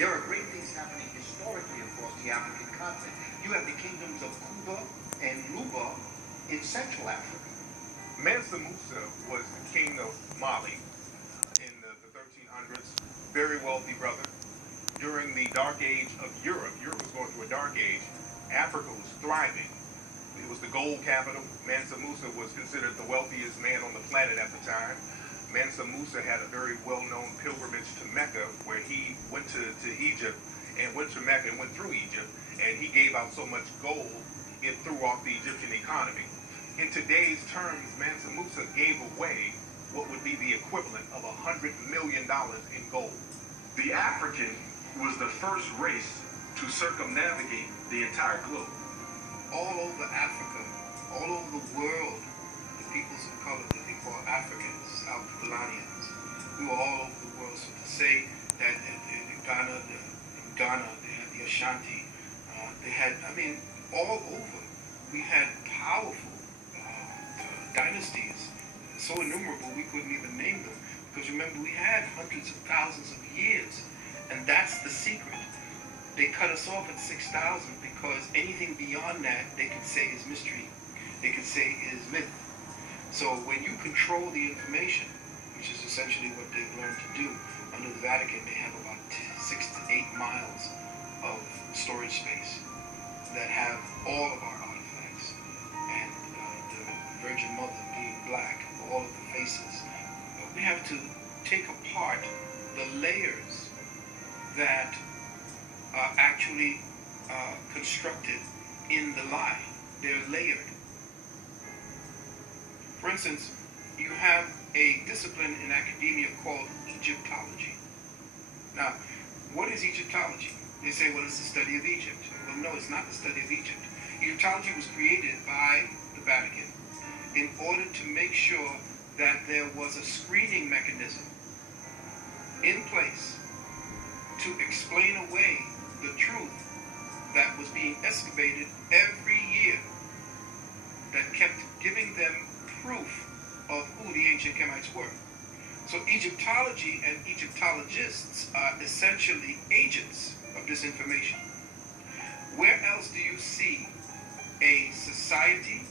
There are great things happening historically across the African continent. You have the kingdoms of Kuba and Luba in Central Africa. Mansa Musa was the king of Mali in the 1300s, very wealthy brother. During the dark age of Europe was going through a dark age, Africa was thriving. It was the gold capital. Mansa Musa was considered the wealthiest man on the planet at the time. Mansa Musa had a very well-known pilgrimage to Mecca, where he went to Egypt and went to Mecca and went through Egypt, and he gave out so much gold, it threw off the Egyptian economy. In today's terms, Mansa Musa gave away what would be the equivalent of $100 million in gold. The African was the first race to circumnavigate the entire globe. All over Africa, all over the world, the peoples of color that they call Africans, Alpulanians, we were all over the world. So to say that in Ghana, they had the Ashanti, they had, all over, we had powerful dynasties, so innumerable we couldn't even name them. Because remember, we had hundreds of thousands of years, and that's the secret. They cut us off at 6,000 because anything beyond that they can say is mystery. They can say is myth. So when you control the information, which is essentially what they've learned to do under the Vatican, they have about 6 to 8 miles of storage space that have all of our artifacts. And the Virgin Mother being black, all of the faces. We have to take apart the layers that are actually constructed in the lie. They're layered. For instance, you have a discipline in academia called Egyptology. Now, what is Egyptology? They say, well, it's the study of Egypt. Well, no, it's not the study of Egypt. Egyptology was created by the Vatican in order to make sure that there was a screening mechanism in place to explain away the truth that was being excavated every year that kept giving them proof of who the ancient Kemites were. So Egyptology and Egyptologists are essentially agents of this information. Where else do you see a society